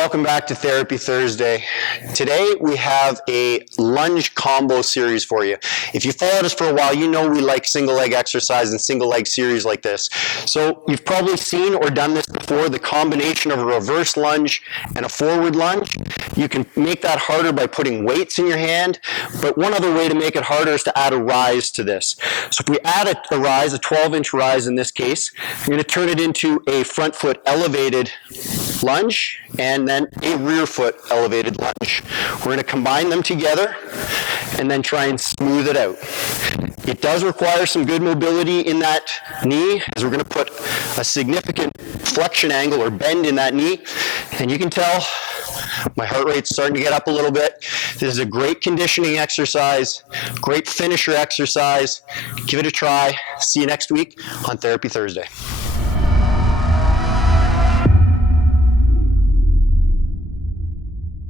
Welcome back to Therapy Thursday. Today we have a lunge combo series for you. If you followed us for a while, you know we like single leg exercise and single leg series like this. So you've probably seen or done this before, the combination of a reverse lunge and a forward lunge. You can make that harder by putting weights in your hand, but one other way to make it harder is to add a rise to this. So if we add a rise, a 12-inch rise in this case, you're going to turn it into a front foot elevated lunge and then a rear foot elevated lunge. We're going to combine them together and then try and smooth it out. It does require some good mobility in that knee, as we're going to put a significant flexion angle or bend in that knee, and you can tell my heart rate's starting to get up a little bit. This is a great conditioning exercise, great finisher exercise. Give it a try. See you next week on Therapy Thursday.